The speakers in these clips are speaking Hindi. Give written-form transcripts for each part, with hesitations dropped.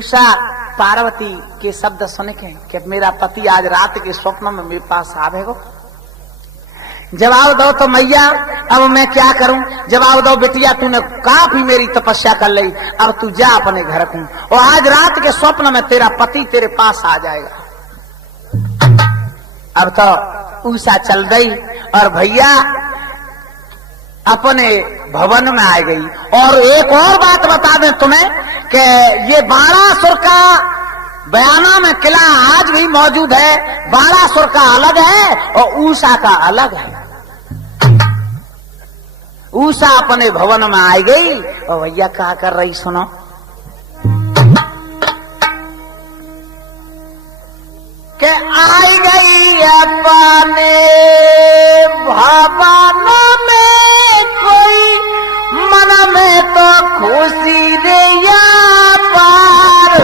उषा पार्वती के शब्द सुन के कि मेरा पति आज रात के स्वप्न में मेरे पास आवेगो। जवाब दो तो मैया अब मैं क्या करूं? जवाब दो बेटिया, तूने काफी मेरी तपस्या कर ली, अब तू जा अपने घर को और आज रात के स्वप्न में तेरा पति तेरे पास आ जाएगा। अब तो उषा चल गई और भैया अपने भवन में आ गई। और एक और बात बता दें तुम्हें कि ये बाणासुर का बयाना में किला आज भी मौजूद है। बाणासुर का अलग है और उषा का अलग है। उषा अपने भवन में आ गई और भैया क्या कर रही सुनो। के आई गई अपने भवन में कोई मन में तो खुशी रे या पार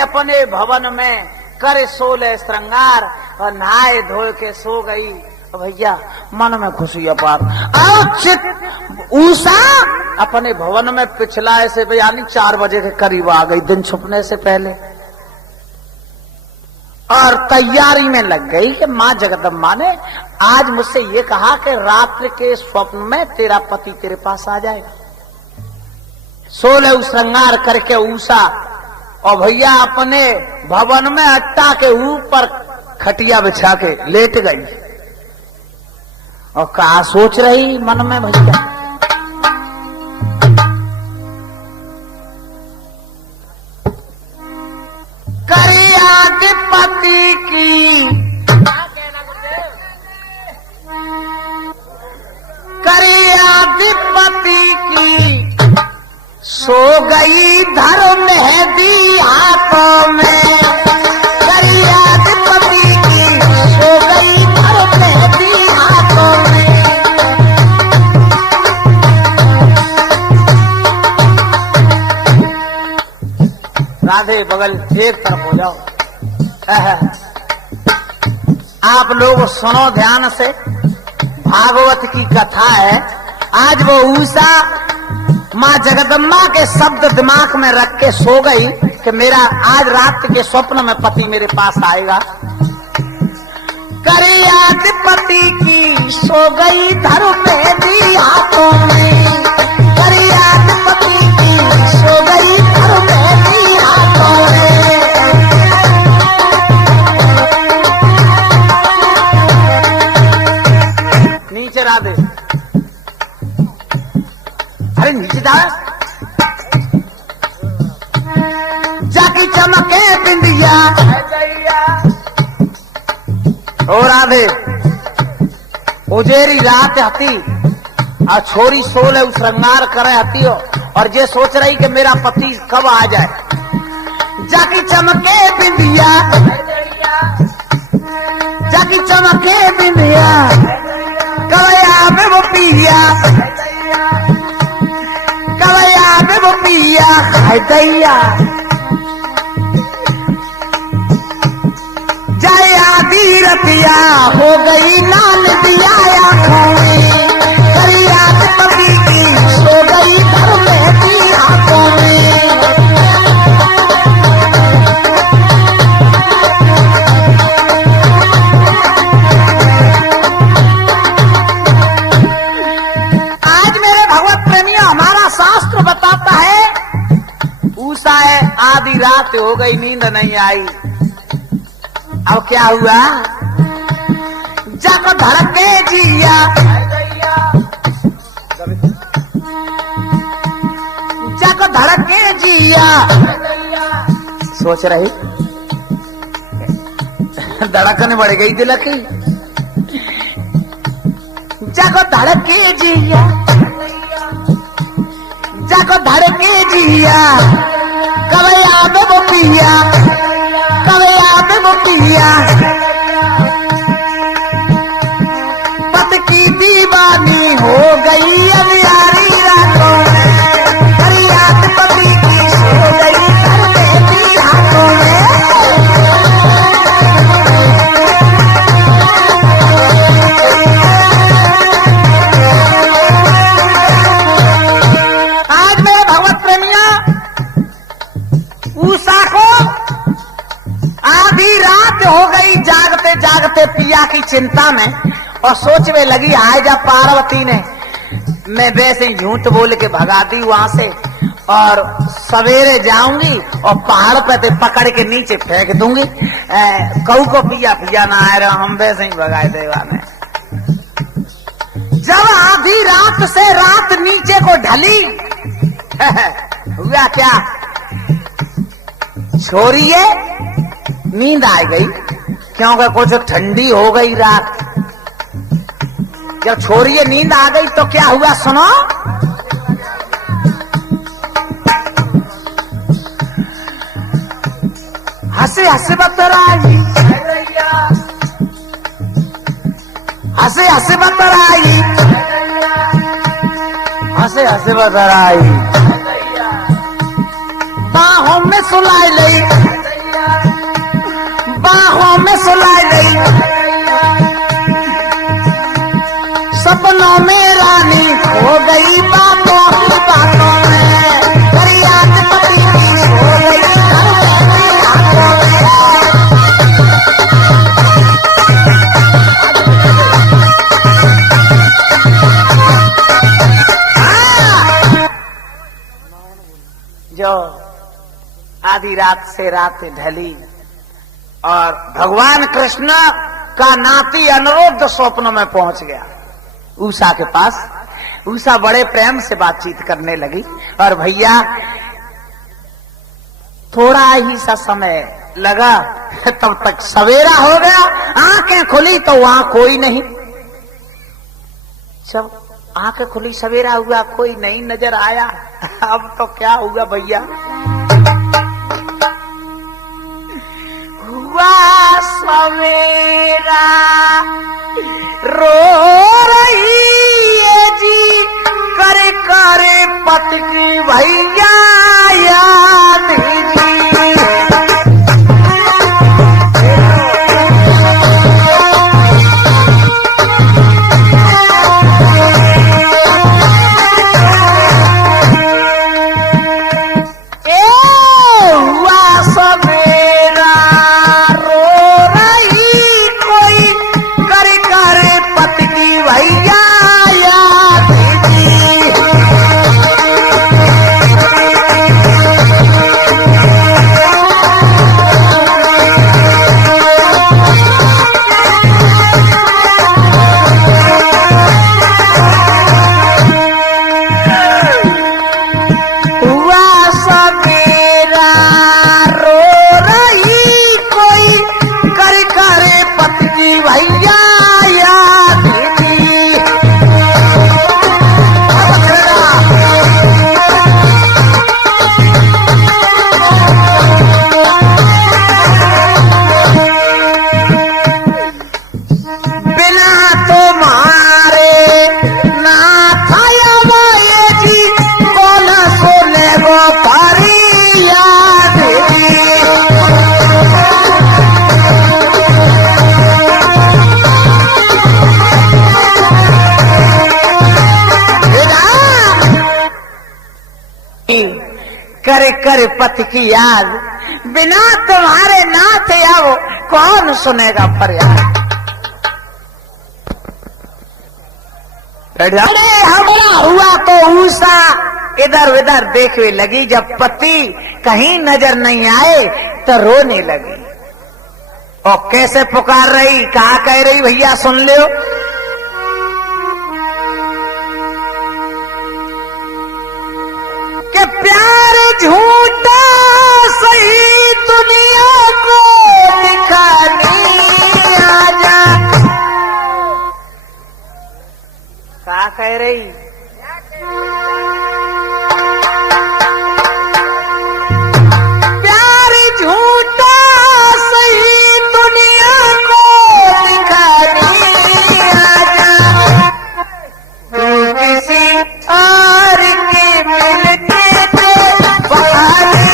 अपने भवन में करे 16 श्रृंगार और नहाए धोए के सो गई। भैया मन में खुशी अपार। उषा अपने भवन में पिछला ऐसे यानी 4 बजे के करीब आ गई दिन छुपने से पहले और तैयारी में लग गई कि माँ जगदम्बा ने आज मुझसे ये कहा कि रात्रि के स्वप्न में तेरा पति तेरे पास आ जाएगा। 16 श्रृंगार करके उषा और भैया अपने भवन में अट्टा के ऊपर खटिया बिछा के लेट गई और कहा सोच रही मन में भैया पति की करियाधिपति की सो गई धर्म मेहंदी हाथों में। करियाधिपति की सो गई धर्म मेहंदी हाथों में। राधे बगल एक तरफ हो जाओ। आप लोग सुनो ध्यान से, भागवत की कथा है। आज वो उषा माँ जगदम्बा के शब्द दिमाग में रख के सो गई कि मेरा आज रात के स्वप्न में पति मेरे पास आएगा। करियाधिपति की सो गई धर्म मेहंदी हाथों में। करियाधिपति की सो गई धर्म मेहंदी हाथों में। नीचे राधे, अरे नीचे जा। जाकी चमके बिंदिया ओ राधे, उजेरी रात हती और छोरी 16 श्रृंगार करे हती हो और ये सोच रही कि मेरा पति कब आ जाए। जाकी चमके बिंदिया, जाकी चमके बिंदिया, कवया में वो पिया, कवया में वो पिया खाए दैया। जय आदि रतिया हो गई नान दिया आँखों में। करियाधिपति की सो गई धर्म मेहंदी हाथों में। आधी रात हो गई, नींद नहीं आई। अब क्या हुआ? जब धड़के जिया, जब धड़के जिया, सोच रही धड़कन बढ़ गई दिल की। जब धड़के जिया, जब धड़के जिया, कब याद वो पिया, कब याद वो पिया, पत की दीवानी हो गई अब यारी रातों में, हरी याद पति की हो गई कर देती हाथों में। आज मेरे भगवत प्रेमिया उषा को आधी रात हो गई जागते जागते पिया की चिंता में, और सोचने लगी आए जा पार्वती ने मैं वैसे झूठ बोल के भगा दी वहां से, और सवेरे जाऊंगी और पहाड़ पे ते पकड़ के नीचे फेंक दूंगी। कहू को पिया पिया ना आए रहा, हम वैसे ही भगाए देवा ने। जब आधी रात से रात नीचे को ढली हुआ क्या? छोरिए नींद आ गई, क्योंकि कुछ ठंडी हो गई रात। जब छोरिए नींद आ गई तो क्या हुआ सुनो। हंसे हंसे बतराई, हंसे हंसे बतराई, हंसे हंसे बतराई, बाहों में सुलाई लई, बाहों में सुलाई लई, सपनों में रानी हो गई बातों ही बातों में, हरी याद पति की हो गई कर देती हाथों में। जो आधी रात से रात ढली और भगवान कृष्ण का नाती अनुरुद्ध स्वप्न में पहुंच गया उषा के पास। उषा बड़े प्रेम से बातचीत करने लगी, और भैया थोड़ा ही सा समय लगा तब तक सवेरा हो गया। आंखें खुली तो वहां कोई नहीं। जब आंखें खुली सवेरा हुआ, कोई नहीं नजर आया। अब तो क्या हुआ भैया? हुआ सवेरा रो रही है जी, करे करे पति की भैया याद जी। करे करे पति की याद, बिना तुम्हारे नाथ आओ कौन सुनेगा फरियाद। अरे हमरा हुआ तो उषा इधर उधर देखने लगी। जब पति कहीं नजर नहीं आए तो रोने लगी। और कैसे पुकार रही, कहा कह रही, भैया सुन लो। कि प्यार झूठा सही दुनिया को दिखानी आजा। कहा कह रही, प्यार झूठा सही दुनिया को दिखानी आजा। तू किसी और के मिलते थे बहाने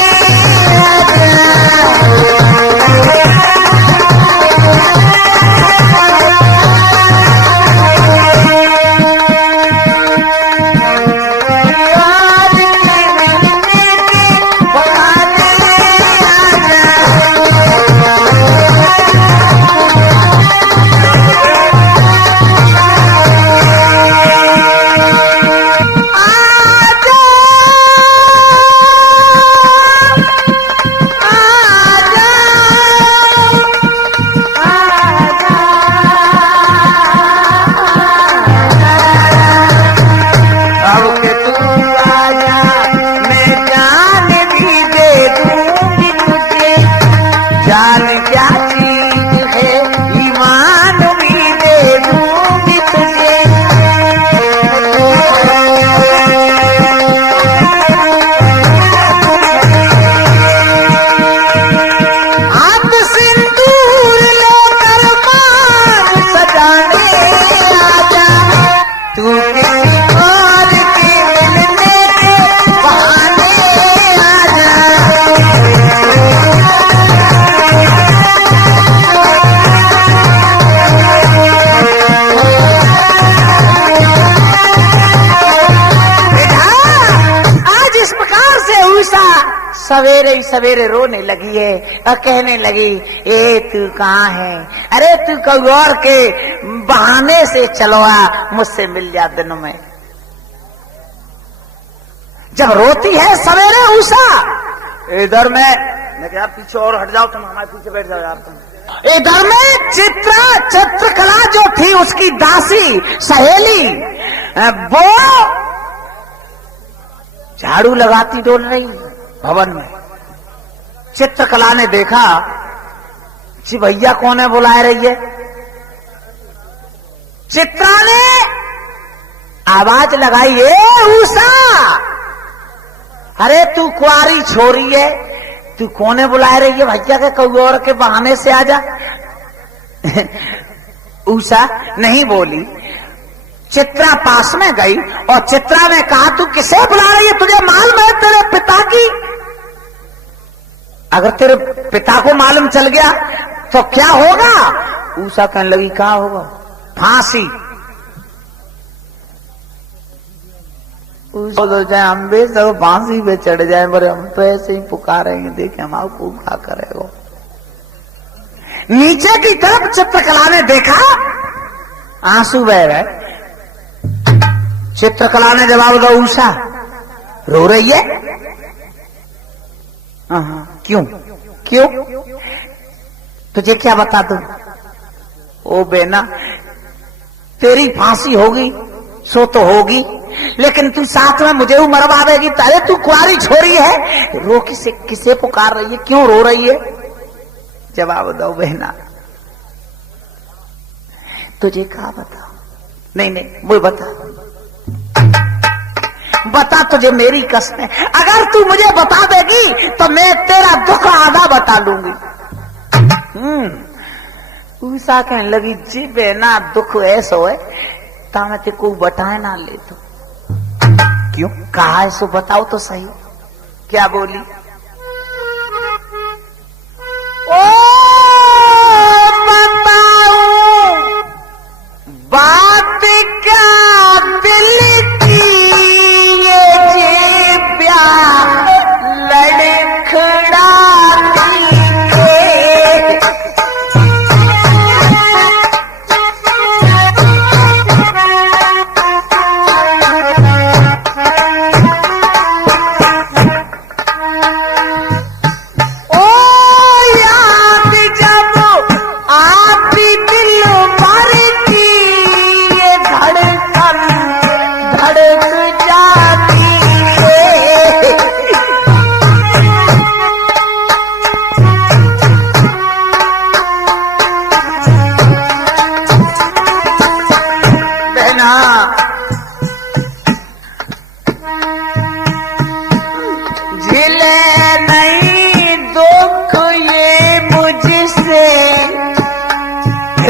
सवेरे ही सवेरे रोने लगी है और कहने लगी, ए तू कहाँ है? अरे तू कोई और के बहाने से चलवा, मुझसे मिल जा दिनों में। जब रोती है सवेरे उषा, इधर मैं क्या पीछे और हट जाओ, तुम हमारे पीछे बैठ जाओ यार तुम। इधर में चित्रकला जो थी उसकी दासी सहेली, वो झाड़ू लगाती डोल रही भवन में। चित्रकला ने देखा, जी भैया कौन है बुला रही है? चित्रा ने आवाज लगाई, ए उषा, अरे तू कुआरी छोरी है, तू कौन है बुला रही है? भैया के कोई और के बहाने से आजा। उषा नहीं बोली। चित्रा पास में गई और चित्रा ने कहा, तू किसे बुला रही है? तुझे मालूम है तेरे पिता की? अगर तेरे पिता को मालूम चल गया तो क्या होगा? उषा कहने लगी, क्या होगा? फांसी। बोलो जाए हम भी सब फांसी पे चढ़ जाए, पर हम तो ऐसे ही पुकारेंगे, देखे हमारे को क्या करेगा। नीचे की तरफ चित्रकला ने देखा, आंसू बह रहे। चित्रकला ने जवाब दिया, उषा रो रही है? क्यों क्यों? तुझे क्या बता दूं? ओ बेना, तेरी फांसी होगी सो तो होगी, लेकिन तू साथ में मुझे भी मरवा देगी। अरे तू कुआरी छोरी है, रो किसे पुकार रही है? क्यों रो रही है? जवाब दो बहना। तुझे क्या बता? नहीं मुझे बता, तुझे मेरी कसम है, अगर तू मुझे बता देगी तो मैं तेरा दुख आधा बता लूंगी। उषा कहने लगी, जी बेना दुख ऐसो है तामे ते को बताए ना ले तो। क्यों? कहा है सो बताओ तो सही। क्या बोली? ओ बताऊं बात क्या दिल की, ये प्यार लड़खड़ाती है।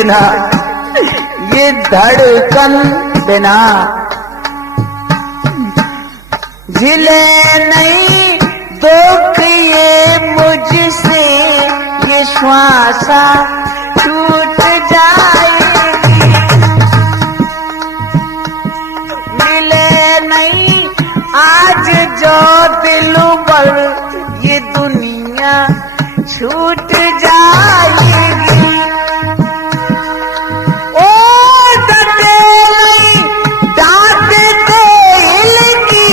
बिना, ये धड़कन बिना झिले नहीं दुख ये मुझसे, ये श्वासा टूट जाएगी। मिले नहीं आज जो दिलबर, ये दुनिया छूट जाएगी। ओ डटे नहीं डांट दिल की,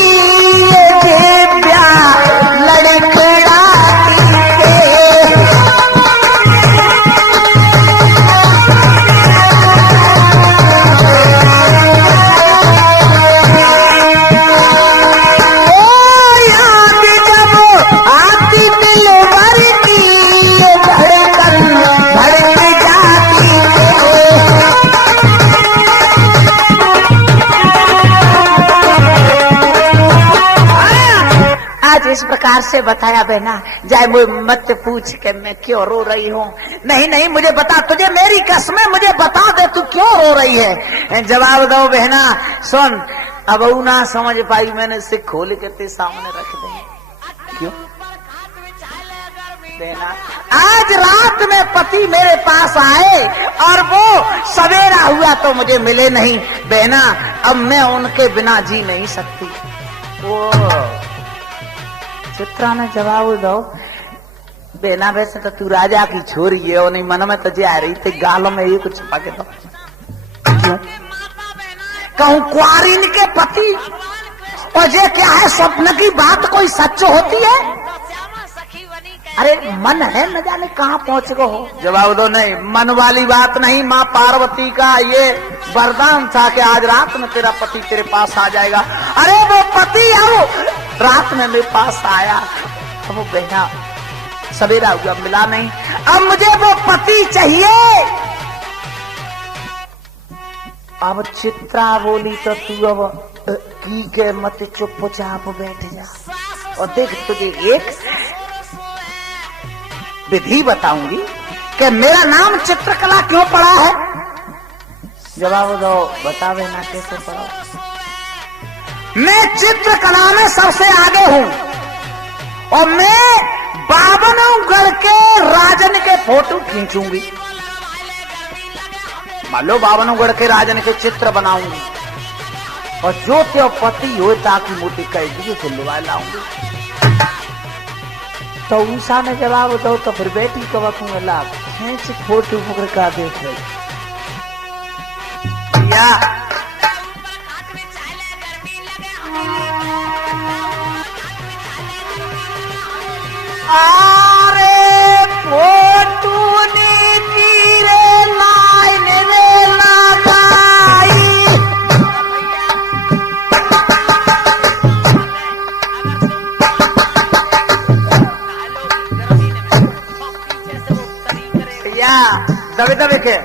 ये जेबिया लड़खड़ाती है। ओ याद जब आती दिल भर की, ये धड़कन धड़क जाती है। आज इस प्रकार से बताया बहना, जाए मत पूछ के मैं क्यों रो रही हूँ। नहीं नहीं मुझे बता, तुझे मेरी कसम है, मुझे बता दे तू क्यों रो रही है। जवाब दो बहना। सुन, अब ना समझ पाई, मैंने से खोल के ते सामने रख दे। क्यों बहना? आज रात में पति मेरे पास आए और वो सवेरा हुआ तो मुझे मिले नहीं बहना। अब मैं उनके बिना जी नहीं सकती। वो चित्रा ने जवाब दो बेना, वैसे तो तू राजा की छोरी है और नहीं मन में तुझे आ रही थी गालों में ये कुछ छुपा के दो। क्यों कहूं कुआरिन के पति, और ये क्या है स्वप्न की बात कोई सच होती है? अरे मन है न जाने कहाँ पहुंच गो हो। जवाब दो नहीं, मन वाली बात नहीं। माँ पार्वती का ये वरदान था कि आज रात में तेरा पति तेरे पास आ जाएगा। अरे वो पति अब रात में मेरे पास आया, अब वो बहना सवेरा हुआ मिला नहीं। अब मुझे वो पति चाहिए। अब चित्रा बोली तो तू अब की के मत चुपचाप बैठ जा और देख, तुझे एक विधि बताऊंगी कि मेरा नाम चित्रकला क्यों पड़ा है। जवाब दो, बतावे ना कैसे पड़ा। मैं चित्रकला में सबसे आगे हूं और मैं 52 गढ़ के राजन के फोटो खींचूंगी। मान लो 52 गढ़ के राजन के चित्र बनाऊंगी और जो त्यो पति हो ताकि मोटी कैदी से लुवा लाऊंगी। तो उषा ने जवाब दो, तो फिर बेटी को बकूंगा लाभ खींच फोटो पकड़ का देख रही या आरे फोटो ने गिरे लाइन रे लगाई। दबे दबे के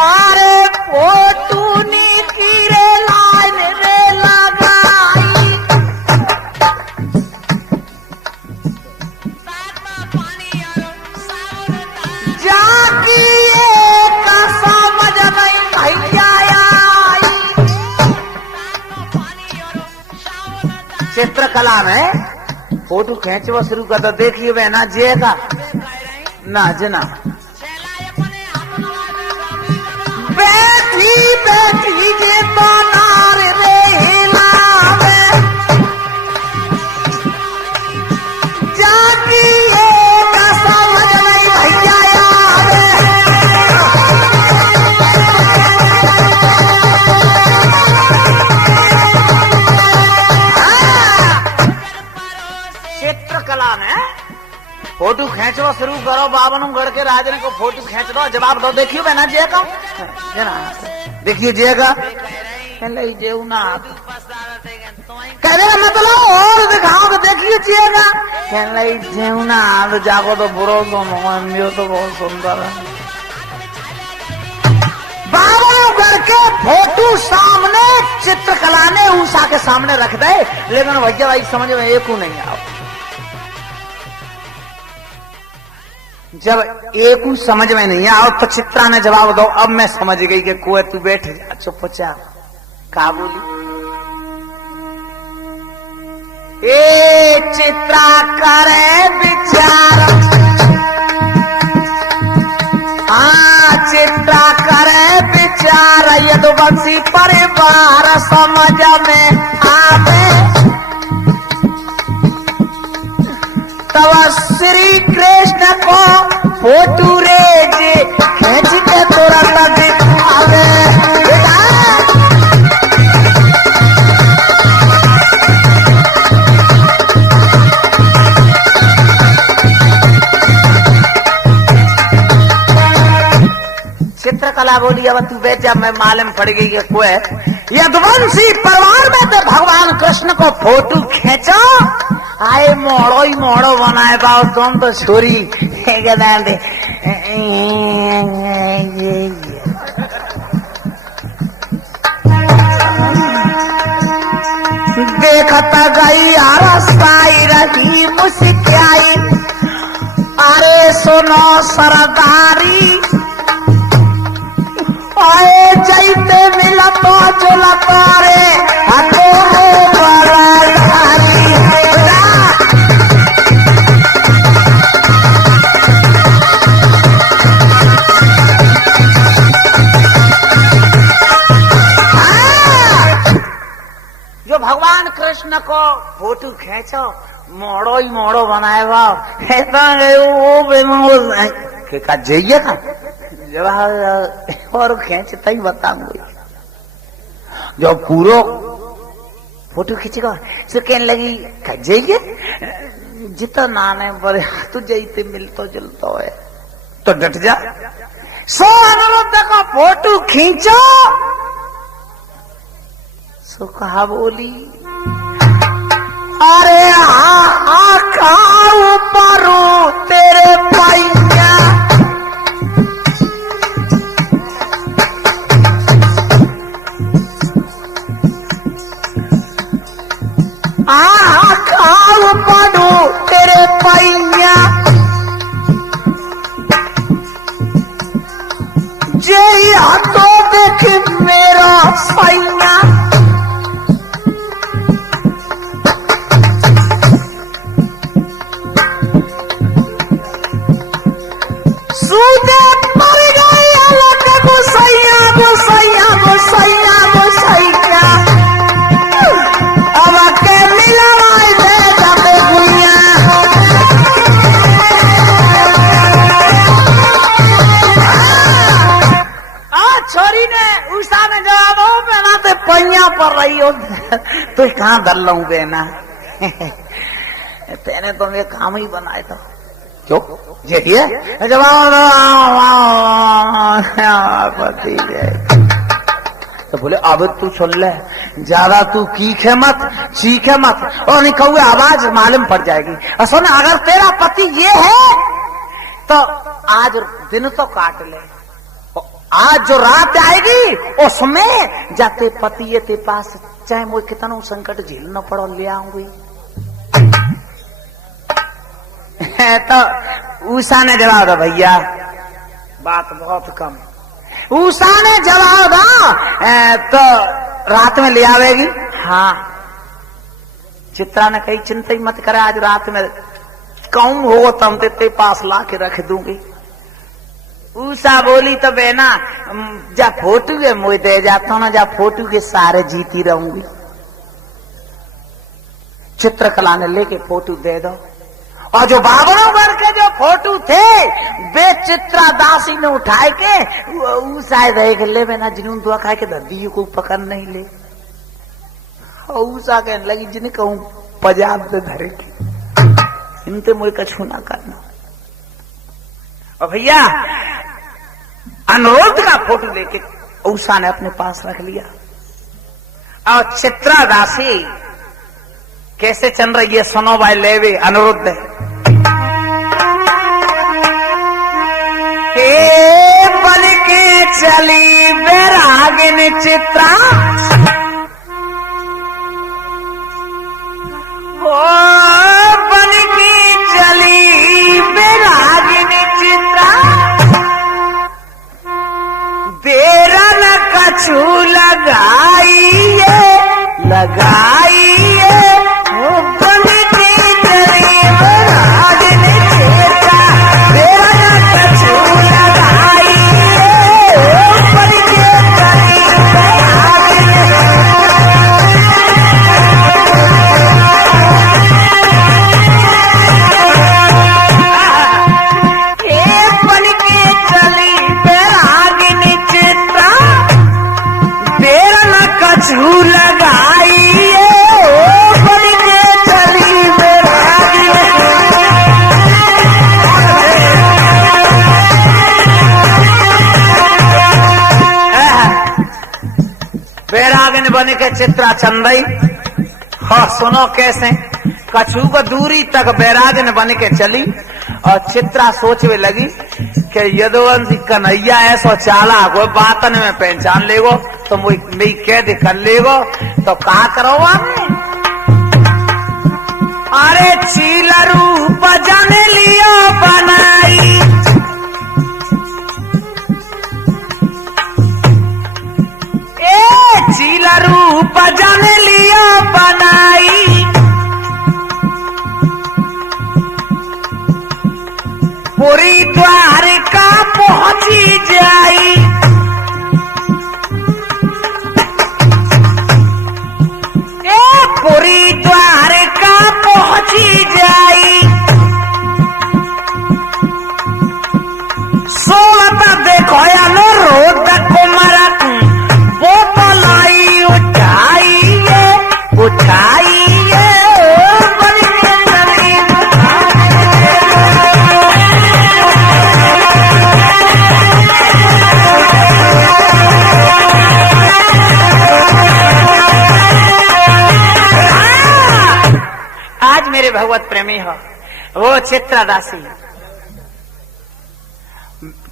अरे फोटो ने गिरे लाइन रे लगाई। जाती का समझ नहीं भैया आई। चित्रकला में फोटो खींचवा शुरू कर दो। देखिए बहना जे का ना जना बैठी बैठी जे तो नार रे लावे। जाती का समझ नहीं भैया आवे। चित्रकला में फोटो खींचवा शुरू करो। 52 गढ़ के राजन को फोटो खींच दो। जवाब दो, देखियो बहना जे का देखिए जे का जेऊ ना कह रहे मतलब और दिखाओ तो देखिए जे का जेऊ ना जागो तो बुरो तो मियो तो बहुत सुंदर है। 52 गढ़ के फोटो सामने चित्रकला ने उषा के सामने रख दे, लेकिन भैया भाई समझ में एक नहीं आओ। जब एक समझ में नहीं आओ तो चित्रा ने जवाब दो। अब मैं समझ गई कि कोई तू बैठ जा, चुपचाप। कहा बोली? ए चित्रा करे विचार, हाँ चित्रा करे विचार, यदुवंशी परिवार समझ में आवे। तब श्री कृष्ण को फोटू रे जे खींच के तुरंत दिखावे। चित्रकला बोली अब तू बैठ जा, मैं मालूम पड़ गई है कोई यदुवंशी परिवार में तो भगवान कृष्ण को फोटो खींचो। आए मोड़ो ही मोड़ो बनाए बाओ तुम तो छोरी देखता गई रसाई रही मुस्काई। अरे सुनो सरदारी, आए जाइते मिला तो जुलता रे हको बरादारी। जो भगवान कृष्ण को फोटो खींचो मोड़ो ही मोड़ो बनाए भाव का जाइए का जब और खींचता ही बताऊंगी। जो पूरो फोटो खींचेगा तो कहने लगी जाइए जितना नाने बड़े तू जाइते मिलतो जुलतो है तो डट जा। सो अनुरुद्ध का फोटो खींचो। सो कहा बोली अरे आका ऊपर तेरे पैया खाऊ पड़ू तेरे पैया जे तो देख मेरा सैया। सूदे मर गए अलग गुसैया गुसैया गुसैया गुसैया। छोरी ने उषा ने जवाब हो बेना ते पैया पर रही हो तो कहाँ धर लू बेना तेने तो मेरे काम ही बनाए तो क्यों ये जवाब तो बोले अब तू सुन ले ज्यादा तू कीखे मत चीखे मत और नहीं कहूँ आवाज मालूम पड़ जाएगी। सुन अगर तेरा पति ये है तो आज दिन तो काट ले, आज जो रात आएगी उसमें जाते पति ये ते पास चाहे मुझे कितना संकट झेलना पड़ो ले आऊंगी। तो उषा ने जवाब दो भैया बात बहुत कम। उषा ने जवाब दो तो रात में ले आवेगी। हाँ चित्रा ने कही चिंता ही मत करे आज रात में कहूं हो तुम ते पास ला के रख दूंगी। उषा बोली तो बेना जा फोटू के मुझे दे जाता ना, जा फोटू के सारे जीती रहूंगी। चित्रकला ने लेके फोटो दे दो और जो बाबरों भर के जो फोटो थे वे चित्रा दासी ने उठाए के उषा देख ले बेना जिन्होंने दुआ खाए के दर्दी को पकड़ नहीं ले। और उषा कहने लगी जिन्हें कहूं पंजाब से धरे की इनते मुझे कछू ना करना। और भैया अनुरुद्ध का फोटो लेके उषा ने अपने पास रख लिया। और चित्रा दासी कैसे चल रही है सुनो भाई लेवे अनुरुद्ध बन के चली बैरागिन चित्रा ओ बन के चली बैरागिन चित्रा बन के चित्रा चंदई। हाँ सुनो कैसे, कछु को दूरी तक बैराजन बन के चली और चित्रा सोचने लगी कि यदुवंशी कन्हैया ऐसो चाला को बातन में पहचान लेगो तो मेरी कैद कर लेगो तो कहा करो आपने। अरे चीला रूप जाने लियो बनाई, चीला रूप जाने लियो बनाई, पूरी द्वारका पहुंची जाई। पूरी द्वारका पहुंची जाई, सोलत देखो अनुरोध कुमार वो तो लाई उठाइए उठाइए आज मेरे भगवत प्रेमी हो वो चित्रादासी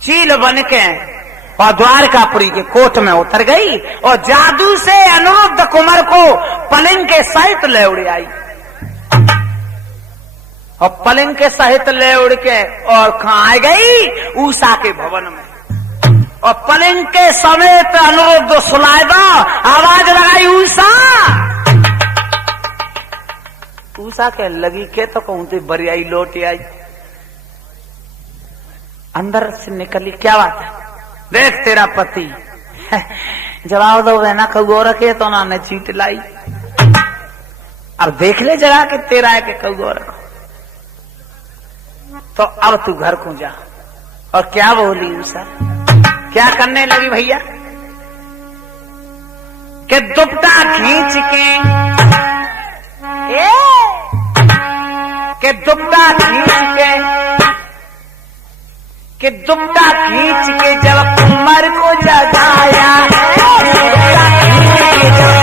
चील बन के और द्वारकापुरी के कोट में उतर गई और जादू से अनुरुद्ध कुमार को पलंग के सहित ले उड़ आई और पलंग के सहित ले उड़ के और कहाँ गई उषा के भवन में और पलंग के समेत अनुरुद्ध सुनाए दो आवाज लगाई उषा। उषा के लगी के तो कहूं तो बरियाई लौट आई अंदर से निकली, क्या बात है देख तेरा पति जवाब दो वह ना कौगो रखे तो ना चीट लाई, अब देख ले जरा कि तेरा है कि कौगो रखो। तो अब तू घर को जा। और क्या बोली उषा, क्या करने लगी भैया कि दुपट्टा खींच के दुपट्टा खींच के जब कुमार को जगाया,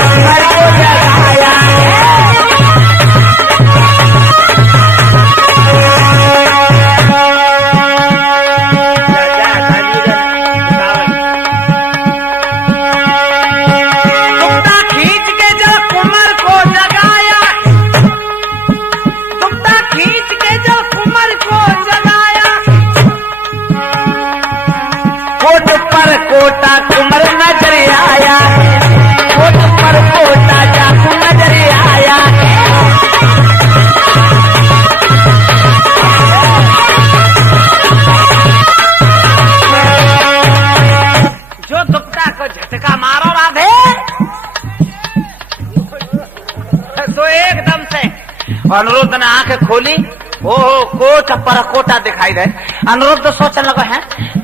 कुमार को जगाया दुपट्टा खींच के जब कुमार को जगाया, दुपट्टा खींच के जब कुमार को जगाया, कोट पर कोटा कुमर नजर आया, कोट पर कोटा जाकू नजर आया। जो दुपट्टा को झटका मारो राधे तो एकदम से अनुरुद्ध ने आंखें खोली, ओहो कोट पर कोटा दिखाई दे। अनुरुद्ध सोचने लगा है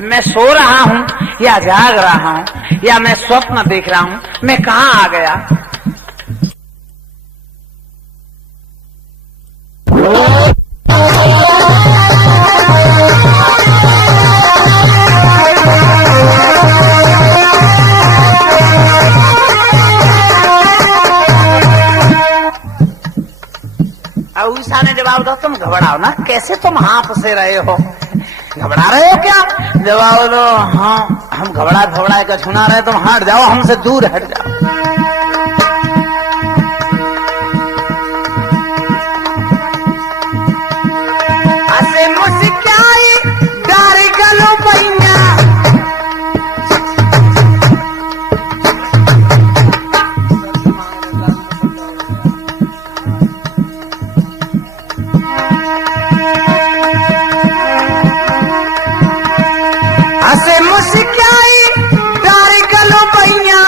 मैं सो रहा हूँ या जाग रहा हूँ या मैं स्वप्न देख रहा हूँ, मैं कहाँ आ गया। उषा ने जवाब दो तुम घबराओ ना, कैसे तुम हाँफ से रहे हो, घबरा रहे हो क्या। जवाब दो हाँ हम घबरा कर सुना रहे, तुम हट जाओ हमसे दूर हट जाओ। ऐसे मुस्काई डारी गलो पैया, ऐसे मुस्काई डारी गलो पैया,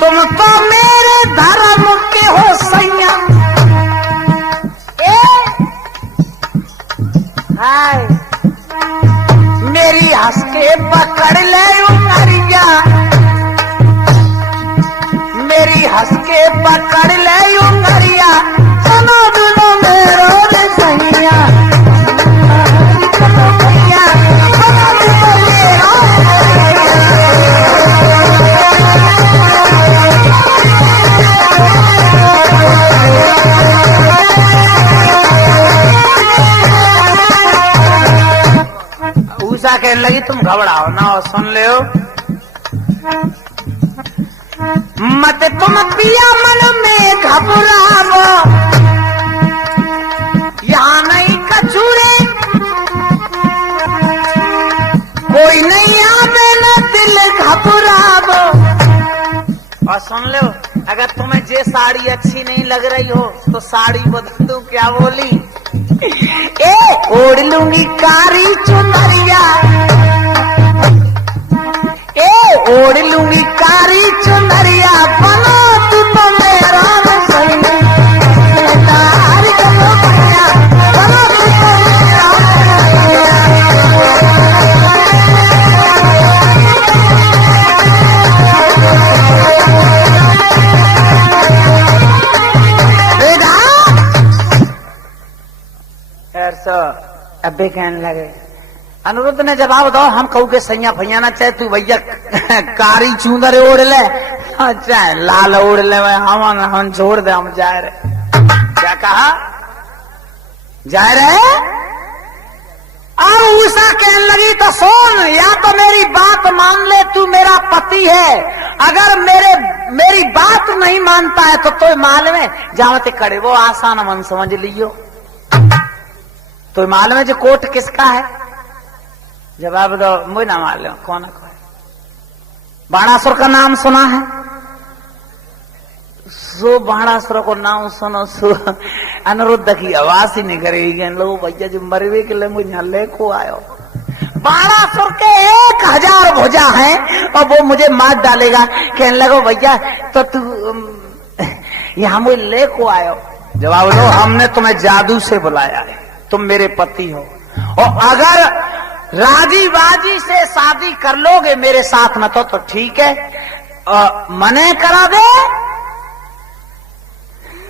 तुम तो मेरे धर्म के हो सैया। हाय मेरी हंस के पकड़ ले उमरिया, मेरी हंस के पकड़ ले उमरिया, सुनो दुनो मेरो रे सैया। भैया उषा कहने लगी तुम घबराओ ना और सुन ले मत तुम पिया मन में घबराओ, यहाँ नहीं कचूरे कोई नहीं आवे न दिल घबराओ। और सुन लो अगर तुम्हें जे साड़ी अच्छी नहीं लग रही हो तो साड़ी बदल दूं क्या बोली? ए ओढ़ लूंगी कारी चुनरिया, ए ओढ़ लूंगी कारी चुनरिया, बनो तू तो मेरा सैया, बनो तू तो मेरा अबे कहने लगे। अनिरुद्ध ने जवाब दो हम कहू के सैया भैया ना चाहे तू भैया कारी चूंदर ओढ़ ले चाहे लाल ओढ़ ले हम छोड़ दे हम जा रहे। क्या कहा जा रहे? अब उषा कहने लगी तो सुन या तो मेरी बात मान ले तू मेरा पति है, अगर मेरी बात नहीं मानता है तो मालूम है जावते करे वो आसान मन समझ लियो। तो मालूम है जो कोट किसका है? जवाब दो मुझे ना मालूम कौन है। बाणासुर का नाम सुना है? सो बाणासुर को नाम सुनो सो अनिरुद्ध की आवाज ही नहीं करेगी लोग भैया जो मरवे के लिए मुझे ले को आयो। बाणासुर के 1000 भुजा है और वो मुझे मार डालेगा। कहने लगो भैया तो तू यहाँ मुझे ले को आयो। जवाब दो हमने तुम्हें जादू से बुलाया है, तुम मेरे पति हो और अगर राजी बाजी से शादी कर लोगे मेरे साथ में तो ठीक है, मने करा दे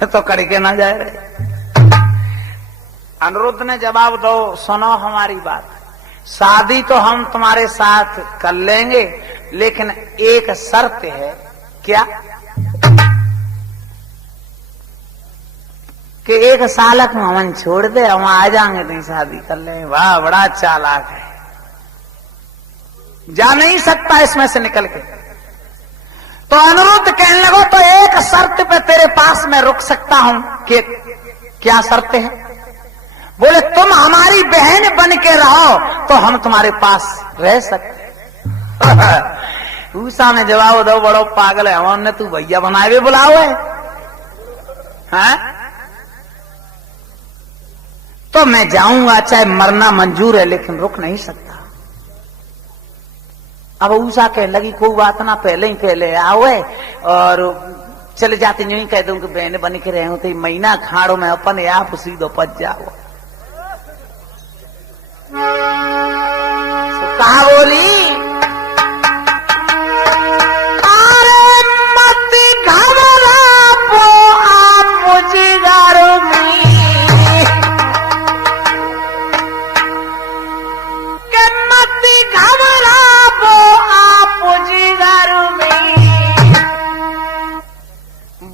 तो करके ना जाए रहे। अनिरुद्ध ने जवाब दो सुनो हमारी बात, शादी तो हम तुम्हारे साथ कर लेंगे लेकिन एक शर्त है। क्या? कि 1 सालक में हम छोड़ दे हम आ जाएंगे नहीं शादी कर ले। वाह बड़ा चालाक है, जा नहीं सकता इसमें से निकल के। तो अनिरुद्ध कहने लगो तो एक शर्त पे तेरे पास मैं रुक सकता हूं। कि क्या शर्त है? बोले तुम हमारी बहन बन के रहो तो हम तुम्हारे पास रह सकते। उषा ने जवाब दो बड़ो पागल है हमने तू भैया बनाए हुए बुलाओ है हाँ? तो मैं जाऊंगा चाहे मरना मंजूर है लेकिन रुक नहीं सकता। अब उषा कह लगी कोई बात ना पहले आओ है और चले जाते यूं ही कह दूं कि बहन बन के रहे हो तो महीना खाड़ो में अपन आप सीधो पच जाओ। तो कहा बोली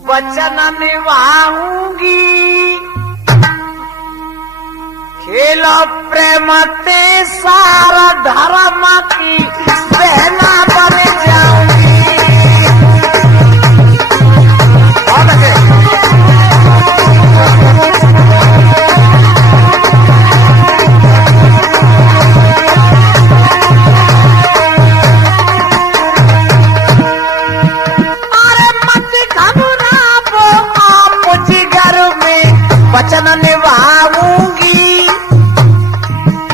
वचन निभाऊंगी, खेलो प्रेम ते सारा धर्म की बहना बन जाऊंगी। वचन निभाऊंगी,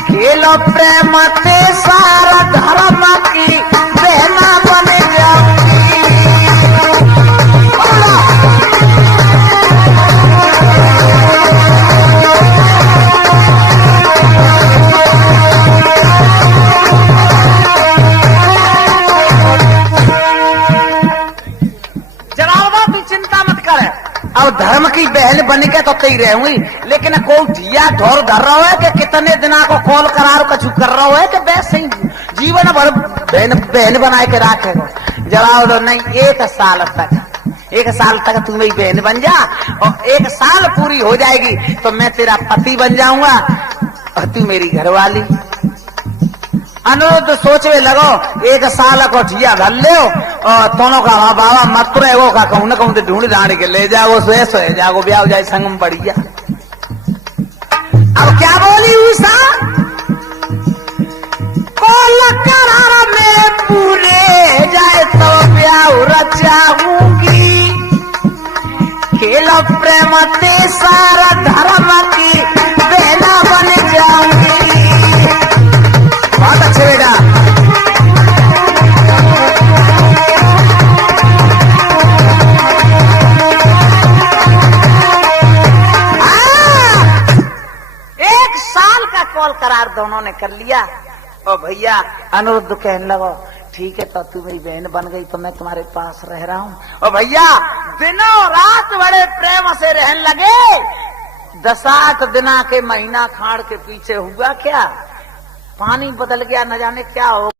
खेलो प्रेम ते सारा धर्म की बहना बन जाऊंगी। जवाब दो तू चिंता मत कर, अब धर्म की बहन बन के तो कही रहूंगी लेकिन कोई ढिया ढोर धर रहा है कि कितने दिना को कॉल करार कछु कर रहा है कि वैसे ही जीवन भर बहन बनाए के रखेगा। जवाब दो नहीं 1 साल तक तू मेरी बहन बन जा और 1 साल पूरी हो जाएगी तो मैं तेरा पति बन जाऊंगा और तू मेरी घरवाली। अनुरुद्ध सोचवे लगो 1 साल को ठिया भर ले और दोनों का हाँ बाबा मत रहो का कहूं न कहूं तो ढूंढ ढांड के ले जाओ सोए जागो ब्याह जाए संग में बढ़िया। अब क्या बोली उषा करार में पूरे जाए तो ब्याह रचाऊंगी खेल प्रेम ते सारा धर्म की बेला बन जाऊंगी। बहुत अच्छे बेटा। एक साल का कॉल करार दोनों ने कर लिया और भैया अनुरुद्ध कहने लगो ठीक है तो तू मेरी बहन बन गई तो मैं तुम्हारे पास रह रहा हूँ। और भैया दिनों रात बड़े प्रेम से रहने लगे। 10-8 दिना के महीना खाड़ के पीछे हुआ क्या पानी बदल गया न जाने क्या हो।